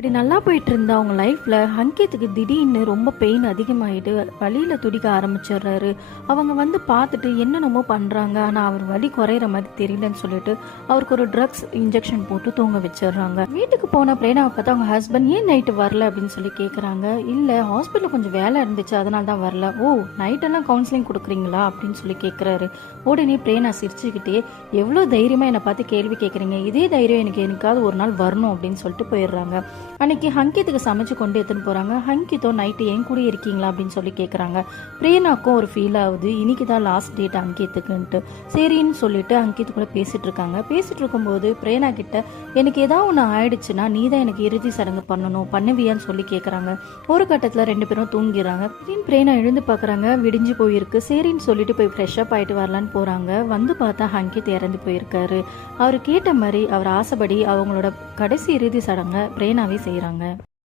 இப்படி நல்லா போயிட்டு இருந்தா அவங்க லைஃப்ல அங்கித்துக்கு திடீர்னு ரொம்ப பெயின் அதிகமாயிட்டு வலியில துடிக்க ஆரம்பிச்சிடுறாரு. அவங்க வந்து பார்த்துட்டு என்னென்னமோ பண்றாங்க, ஆனா அவர் வலி குறையிற மாதிரி தெரியலன்னு சொல்லிட்டு அவருக்கு ஒரு ட்ரக்ஸ் இன்ஜெக்ஷன் போட்டு தூங்க வச்சிடுறாங்க. வீட்டுக்கு போன பிரேனாவை பார்த்து அவங்க ஹஸ்பண்ட் ஏன் நைட்டு வரல அப்படின்னு சொல்லி கேட்குறாங்க. இல்லை, ஹாஸ்பிட்டலில் கொஞ்சம் வேலை இருந்துச்சு, அதனால தான் வரல. ஓ, நைட்டெல்லாம் கவுன்சிலிங் கொடுக்குறீங்களா அப்படின்னு சொல்லி கேட்குறாரு. உடனே பிரேனா சிரிச்சுக்கிட்டே, எவ்வளோ தைரியமாக என்னை பார்த்து கேள்வி கேட்குறீங்க, இதே தைரியம் எனக்கு என்னைக்காவது ஒரு நாள் வரணும் அப்படின்னு சொல்லிட்டு போயிடுறாங்க. அன்னைக்கு ஹங்கித்துக்கு சமைச்சு கொண்டு எடுத்துன்னு போறாங்க. ஹங்கித்தோ நைட்டு என் கூட இருக்கீங்களா அப்படின்னு சொல்லி கேட்குறாங்க. பிரேனாக்கும் ஒரு ஃபீல் ஆகுது, இன்னைக்கு தான் லாஸ்ட் டேட் அங்கித்துக்குன்ட்டு. சரின்னு சொல்லிட்டு அங்கித்து கூட பேசிட்டு இருக்காங்க. பேசிட்டு இருக்கும்போது பிரேனா கிட்ட, எனக்கு ஏதாவது ஒன்று ஆயிடுச்சுன்னா நீ தான் எனக்கு இறுதி சடங்கு பண்ணணும், பண்ணுவியான்னு சொல்லி கேட்குறாங்க. ஒரு கட்டத்தில் ரெண்டு பேரும் தூங்கிடுறாங்க. பிரேனா எழுந்து பார்க்குறாங்க, விடிஞ்சு போயிருக்கு. சரின்னு சொல்லிட்டு போய் ஃப்ரெஷ்அப் ஆகிட்டு வரலான்னு போகிறாங்க. வந்து பார்த்தா ஹங்கித் இறந்து போயிருக்காரு. அவர் கேட்ட மாதிரி அவர் ஆசைப்படி அவங்களோட கடைசி இறுதி சடங்கை பிரேனாவே செய்கிறாங்க.